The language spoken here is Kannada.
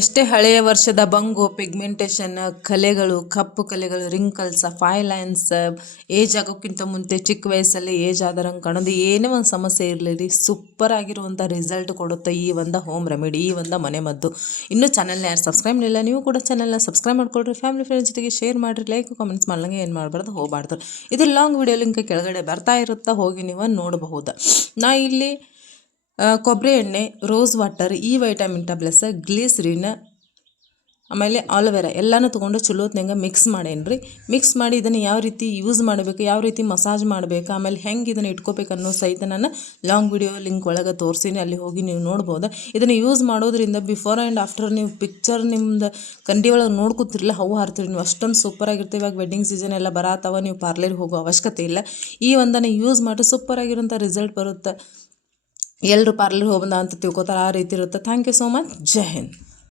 ಎಷ್ಟೇ ಹಳೆಯ ವರ್ಷದ ಬಂಗು ಪಿಗ್ಮೆಂಟೇಷನ್ ಕಲೆಗಳು, ಕಪ್ಪು ಕಲೆಗಳು, ರಿಂಕಲ್ಸ್, ಫೈ ಲೈನ್ಸ್, ಏಜ್ ಆಗೋಕ್ಕಿಂತ ಮುಂಚೆ ಚಿಕ್ಕ ವಯಸ್ಸಲ್ಲಿ ಏಜ್ ಆದರಂಗೆ ಕಾಣೋದು ಏನೇ ಒಂದು ಸಮಸ್ಯೆ ಇರಲಿ ಸೂಪರ್ ಆಗಿರುವಂಥ ರಿಸಲ್ಟ್ ಕೊಡುತ್ತೆ ಈ ಒಂದು ಹೋಮ್ ರೆಮಿಡಿ, ಈ ಒಂದು ಮನೆಮದ್ದು. ಇನ್ನೂ ಚಾನಲ್ನ ಯಾರು ಸಬ್ಸ್ಕ್ರೈಬ್ ಇಲ್ಲ, ನೀವು ಕೂಡ ಚಾನಲ್ನ ಸಬ್ಸ್ಕ್ರೈಬ್ ಮಾಡ್ಕೊಳ್ರಿ, ಫ್ಯಾಮಿಲಿ ಫ್ರೆಂಡ್ಸ್ ಜೊತೆಗೆ ಶೇರ್ ಮಾಡಿರಿ, ಲೈಕ್ ಕಾಮೆಂಟ್ಸ್ ಮಾಡ್ಲಂಗೆ ಏನು ಮಾಡಬಾರ್ದು ಹೋಗಬಾರ್ದು. ಇದು ಲಾಂಗ್ ವಿಡಿಯೋ ಲಿಂಕ್ ಕೆಳಗಡೆ ಬರ್ತಾ ಇರುತ್ತಾ, ಹೋಗಿ ನೀವು ನೋಡಬಹುದು. ನಾ ಇಲ್ಲಿ ಕೊಬ್ಬರಿ ಎಣ್ಣೆ, ರೋಸ್ ವಾಟರ್, ಈ ವೈಟಮಿನ್ ಟ್ಯಾಬ್ಲೆಟ್ಸ್, ಗ್ಲಿಸರಿನ್, ಆಮೇಲೆ ಆಲೋವೆರಾ ಎಲ್ಲನೂ ತೊಗೊಂಡು ಚಲೋತ್ನಂಗೆ ಮಿಕ್ಸ್ ಮಾಡೇನ್ರಿ. ಮಿಕ್ಸ್ ಮಾಡಿ ಇದನ್ನು ಯಾವ ರೀತಿ ಯೂಸ್ ಮಾಡಬೇಕು, ಯಾವ ರೀತಿ ಮಸಾಜ್ ಮಾಡಬೇಕು, ಆಮೇಲೆ ಹೆಂಗೆ ಇದನ್ನು ಇಟ್ಕೋಬೇಕು ಅನ್ನೋ ಸಹಿತ ನಾನು ಲಾಂಗ್ ವಿಡಿಯೋ ಲಿಂಕ್ ಒಳಗೆ ತೋರಿಸ್ತೀನಿ, ಅಲ್ಲಿ ಹೋಗಿ ನೀವು ನೋಡ್ಬೋದು. ಇದನ್ನು ಯೂಸ್ ಮಾಡೋದ್ರಿಂದ ಬಿಫೋರ್ ಆ್ಯಂಡ್ ಆಫ್ಟರ್ ನೀವು ಪಿಕ್ಚರ್ ನಿಮ್ದು ಕಂಡಿ ಒಳಗೆ ನೋಡ್ಕೊತಿರಲಿಲ್ಲ, ಹವು ಹಾರ್ತೀರಿ ನೀವು, ಅಷ್ಟೊಂದು ಸೂಪರಾಗಿರ್ತೀವಿ. ಇವಾಗ ವೆಡ್ಡಿಂಗ್ ಸೀಸನ್ ಎಲ್ಲ ಬರತ್ತವ, ನೀವು ಪಾರ್ಲರ್ಗೆ ಹೋಗೋ ಅವಶ್ಯಕತೆ ಇಲ್ಲ. ಈ ಒಂದನ್ನು ಯೂಸ್ ಮಾಡಿ ಸೂಪರಾಗಿರೋಂಥ ರಿಸಲ್ಟ್ ಬರುತ್ತೆ. ಎಲ್ಲರೂ ಪಾರ್ಲರ್ ಹೋಗ್ಬಂದ ಅಂತ ತಿಳ್ಕೊತಾರೆ, ಆ ರೀತಿ ಇರುತ್ತೆ. Thank you so much. ಜೈ ಹಿಂದ್.